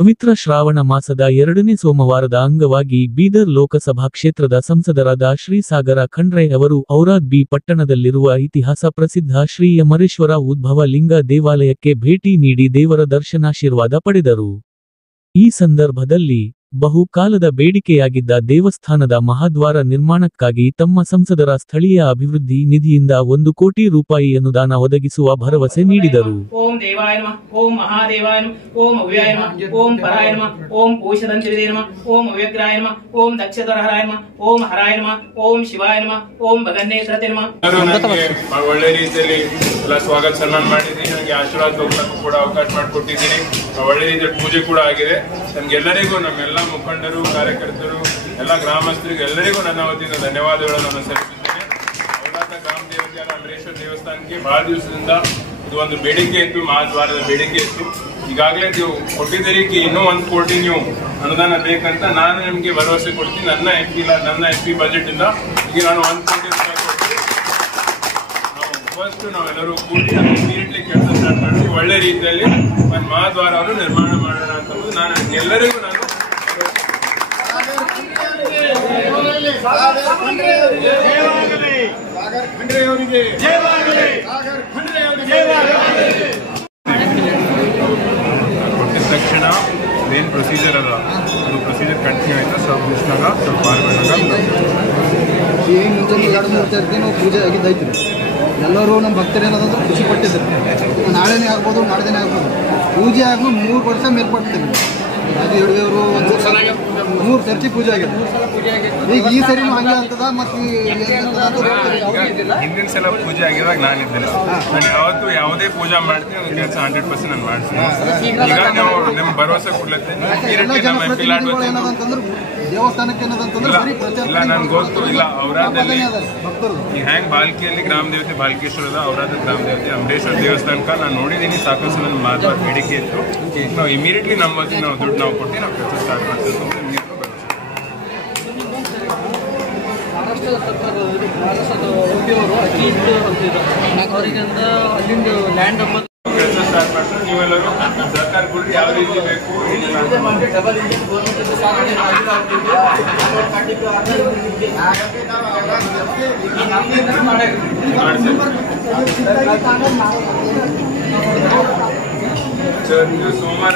ಪವಿತ್ರ ಶ್ರಾವಣ ಮಾಸದ 2ನೇ ಸೋಮವಾರದ ಅಂಗವಾಗಿ ಬೀದರ್ ಲೋಕಸಭಾ ಕ್ಷೇತ್ರದ ಸಂಸದರಾದ ಶ್ರೀ ಸಾಗರ ಖಂಡ್ರೆ ಅವರು ಔರಾದ್ ಬಿ ಪಟ್ಟಣದಲ್ಲಿರುವ ಇತಿಹಾಸ ಪ್ರಸಿದ್ಧ ಶ್ರೀ ಅಮರೇಶ್ವರ ಉದ್ಭವ ಲಿಂಗ ದೇವಾಲಯಕ್ಕೆ ಭೇಟಿ ನೀಡಿ ದೇವರ ದರ್ಶನಾಶೀರ್ವಾದ ಪಡೆದರು. ಈ ಸಂದರ್ಭದಲ್ಲಿ ಬಹುಕಾಲದ ಬೇಡಿಕೆಯಾಗಿದ್ದ ದೇವಸ್ಥಾನದ ಮಹಾದ್ವಾರ ನಿರ್ಮಾಣಕ್ಕಾಗಿ ತಮ್ಮ ಸಂಸದರ ಸ್ಥಳೀಯ ಅಭಿವೃದ್ಧಿ ನಿಧಿಯಿಂದ 1 ಕೋಟಿ ರೂಪಾಯಿ ಅನುದಾನ ಒದಗಿಸುವ ಭರವಸೆ ನೀಡಿದರು. ಓಂ ದೇವಾಯ ನಮಃ, ಓಂ ಮಹಾದೇವಾಯ ನಮಃ, ಓಂ ಅವ್ಯಾಯ ನಮಃ, ಓಂ ಪರಾಯ ನಮಃ, ಓಂ ಪೋಷದಂತಿವಿದೆ ನಮಃ, ಓಂ ಅವ್ಯಗ್ರಾಯ ನಮಃ, ಓಂ ದಕ್ಷಧರಹರಾಯ ನಮಃ, ಓಂ ಹರಾಯ ನಮಃ, ಓಂ ಶಿವಾಯ ನಮಃ, ಓಂ ಭಗನ್ನೇತ್ರತೆ ನಮಃ. ಒಳ್ಳೆ ರೀತಿಯಲ್ಲಿ ಸ್ವಾಗತ ಸನ್ಮಾನ ಮಾಡಿದ್ದೀನಿ. ನನಗೆ ಆಶೀರ್ವಾದ ಹೋಗ್ಲಿಕ್ಕೂ ಕೂಡ ಅವಕಾಶ ಮಾಡಿಕೊಟ್ಟಿದ್ದೀನಿ. ಒಳ್ಳೆ ರೀತಿಯ ಪೂಜೆ ಕೂಡ ಆಗಿದೆ. ನಮ್ಗೆಲ್ಲರಿಗೂ, ನಮ್ಮೆಲ್ಲ ಮುಖಂಡರು, ಕಾರ್ಯಕರ್ತರು, ಎಲ್ಲ ಗ್ರಾಮಸ್ಥರಿಗೆ ಎಲ್ಲರಿಗೂ ನನ್ನ ವತಿಯಿಂದ ಧನ್ಯವಾದಗಳನ್ನು ಸಲ್ಲಿಸುತ್ತೇನೆ. ಔರಾದ ಗ್ರಾಮ ದೇವತೆಯಾದ ಅಮರೇಶ್ವರ ದೇವಸ್ಥಾನಕ್ಕೆ ಬಹಳ ದಿವಸದಿಂದ ಇದು ಒಂದು ಬೇಡಿಕೆ ಇತ್ತು, ಮಹಾದ್ವಾರದ ಬೇಡಿಕೆ ಇತ್ತು. ಈಗಾಗಲೇ ನೀವು ಕೊಟ್ಟಿದ್ದೀರಿ, ಇನ್ನೂ 1 ಕೋಟಿ ನೀವು ಅನುದಾನ ಬೇಕಂತ ನಾನು ನಿಮಗೆ ಭರವಸೆ ಕೊಡ್ತೀನಿ. ನನ್ನ ಎಸ್ ಪಿ ಬಜೆಟ್ ಇಂದ ಈಗ ನಾನು 1 ಕೋಟಿ ರೂಪಾಯಿ ಕೊಡ್ತೀನಿ. ಫಸ್ಟ್ ನಾವೆಲ್ಲರೂ ಕೂಡಿ ಇಮಿಡಿಯೇಟ್ಲಿ ಕೆಲಸ ಸ್ಟಾರ್ಟ್ ಮಾಡಿ ಒಳ್ಳೆ ರೀತಿಯಲ್ಲಿ ಒಂದು ಮಹಾದ್ವಾರವನ್ನು ನಿರ್ಮಾಣ ಮಾಡೋಣ ಅಂತ ನಾನು ಎಲ್ಲರಿಗೂ ಕೊಟ್ಟಿದ ತಕ್ಷಣ ಏನು ಪ್ರೊಸೀಜರ್ ಅದ ಅದು ಪ್ರೊಸೀಜರ್ ಕಂಟಿನ್ಯೂ ಆಯ್ತು. ಸ್ವಲ್ಪ ಮುಗಿಸಿದಾಗ ಸ್ವಲ್ಪ ನಾವು ಪೂಜೆ ಆಗಿದ್ದೈತಿ. ಎಲ್ಲರೂ ನಮ್ಮ ಭಕ್ತರೇನಾದ್ರು ಖುಷಿ ಪಟ್ಟಿದ್ರು. ನಾಳೆನೇ ಆಗ್ಬೋದು, ನಾಡ್ದೇನೆ ಆಗ್ಬೋದು. ಪೂಜೆ ಆಗಲು 3 ವರ್ಷ ಮೇಲ್ಪಡ್ತೀವಿ. ಅದು ಹಿಡಿದವರು 3 ಸರ್ತಿ ಪೂಜೆ ಆಗಿದೆ. ಈಗ ಈ ಸರಿ ಹಂಗೆ ಆಗ್ತದ. ಮತ್ತೆ ಹಿಂದಿನ ಸಲ ಪೂಜೆ ಆಗಿದಾಗ ನಾನಿದ್ದೇನೆ. ನಾನು ಯಾವತ್ತು ಯಾವುದೇ ಪೂಜೆ ಮಾಡ್ತೀನಿ ಅದು ಕೆಲಸ 100% ನಾನು ಮಾಡ್ತೀನಿ. ಈಗ ನಾವು ನಿಮ್ಗೆ ಭರವಸೆ ಕೊಡ್ಲತ್ತೀನಿ. ದೇವಸ್ಥಾನಕ್ಕೆ ಇಲ್ಲ ನನ್ಗೆ ಗೊತ್ತು. ಇಲ್ಲ ಔರಾದಲ್ಲಿ ಈಗ ಹ್ಯಾಂಗ್ ಬಾಲ್ಕಿಯಲ್ಲಿ ಗ್ರಾಮ ದೇವತೆ ಬಾಲ್ಕೇಶ್ವರದ ಔರಾದ ಗ್ರಾಮ ದೇವತೆ ಅಮರೇಶ್ವರ ದೇವಸ್ಥಾನಕ್ಕೆ ನಾನು ನೋಡಿದ್ದೀನಿ. ಸಾಕಷ್ಟು ನನ್ನ ಮಹತ್ವದ ಬೇಡಿಕೆ ಇತ್ತು. ಈಗ ನಾವು ಇಮಿಡಿಯೇಟ್ಲಿ ನಮ್ಮ ವತಿಗೆ ನಾವು ದುಡ್ಡು ನಾವು ಕೊಟ್ಟು ನಾವು ಕೆಲಸ ಸ್ಟಾರ್ಟ್ ಮಾಡ್ತೀವಿ ಅಂತ ನಿಮಗೆ ಮಹಾರಾಷ್ಟ್ರದ ಸರ್ಕಾರದ ಉದ್ಯೋಗರು ಅತಿ ಹೆಚ್ಚು ಅವರಿಗಿಂತ ಅಲ್ಲಿಂದ ಲ್ಯಾಂಡ್ ಕೆಲಸ ಸ್ಟಾರ್ಟ್ ಮಾಡ್ತಾರೆ. ನೀವೆಲ್ಲರೂ ಸರ್ಕಾರ ಕೊಟ್ಟು ಯಾವ ರೀತಿ ಬೇಕು ಸೋಮವಾರ